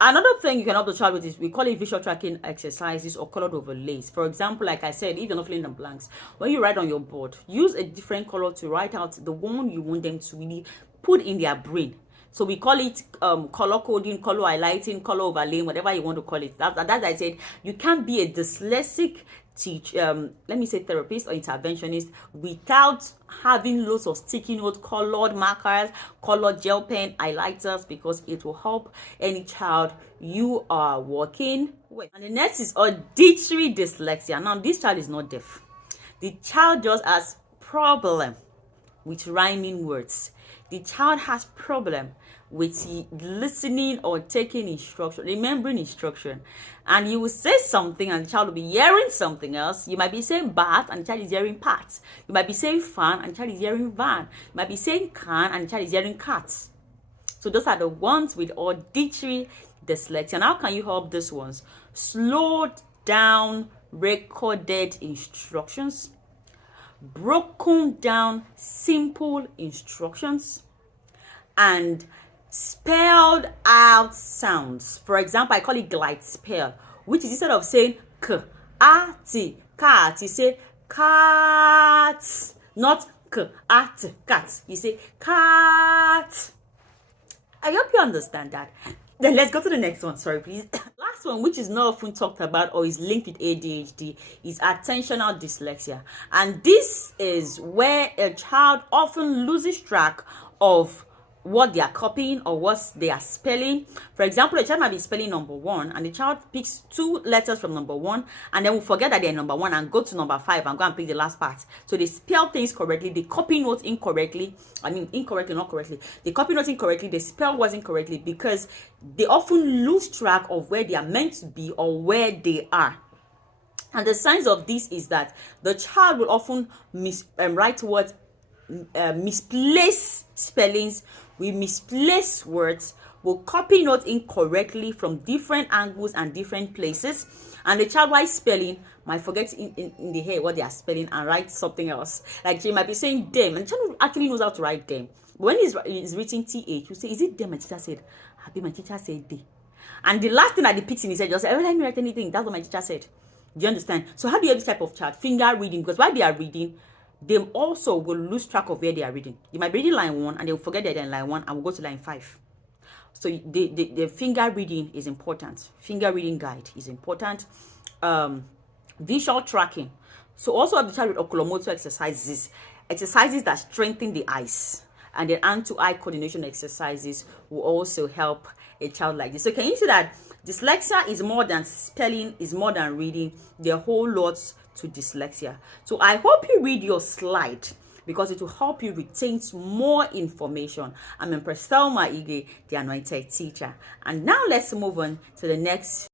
Another thing you can help the child with is we call it visual tracking exercises or colored overlays. For example, like I said, if you're not filling in the blanks, when you write on your board, use a different color to write out the one you want them to really put in their brain. So we call it color coding, color highlighting, color overlaying, whatever you want to call it. That I said, you can't be a dyslexic let me say therapist or interventionist without having loads of sticky note, colored markers, colored gel pen, highlighters, because it will help any child you are working with. And the next is auditory dyslexia. Now this child is not deaf. The child just has problem with rhyming words. The child has problem with listening or taking instruction, remembering instruction. And you will say something and the child will be hearing something else. You might be saying bat and the child is hearing pat. You might be saying fan and the child is hearing van. You might be saying can and the child is hearing cat. So those are the ones with auditory dyslexia. And how can you help these ones? Slow down recorded instructions, broken down simple instructions, and spelled out sounds. For example, I call it glide spell, which is instead of saying k, a, t, cat, you say cat, not k, a, t, cat. You say cat. I hope you understand that. Then let's go to the next one. Sorry, please. Last one, which is not often talked about or is linked with ADHD, is attentional dyslexia. And this is where a child often loses track of what they are copying or what they are spelling. For example, a child might be spelling number 1 and the child picks 2 letters from number 1 and then will forget that they're number 1 and go to number 5 and go and pick the last part. So they spell things correctly, they copy notes incorrectly. Incorrectly, not correctly. They copy notes incorrectly, they spell words incorrectly because they often lose track of where they are meant to be or where they are. And the signs of this is that the child will often write words, misplace spellings, we misplace words, will copy notes incorrectly from different angles and different places, and the child while spelling might forget in the head what they are spelling and write something else. Like she might be saying them and the child actually knows how to write them. But when he's written th, you say, is it them? My teacher said, happy, my teacher said they. And the last thing that depicts in his head, just every time you write anything, that's what my teacher said. Do you understand? So how do you have this type of child? Finger reading, because while they are reading, they also will lose track of where they are reading. You might be reading line 1 and they will forget they're in line 1 and will go to line 5. So the finger reading is important. Finger reading guide is important. Visual tracking. So also have the child with oculomotor exercises that strengthen the eyes. And then hand-to-eye coordination exercises will also help a child like this. So can you see that dyslexia is more than spelling, is more than reading? There are whole lots to dyslexia. So I hope you read your slide because it will help you retain more information. I'm Empress Thelma Ige, the Anointed Teacher. And now let's move on to the next